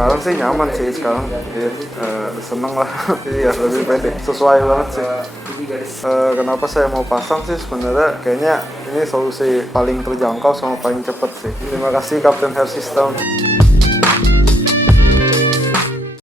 Sekarang sih nyaman sih sekarang, ya, seneng lah, iya lebih pede, sesuai banget sih. Kenapa saya mau pasang sih sebenarnya kayaknya ini solusi paling terjangkau sama paling cepet sih. Terima kasih Captain Hair System.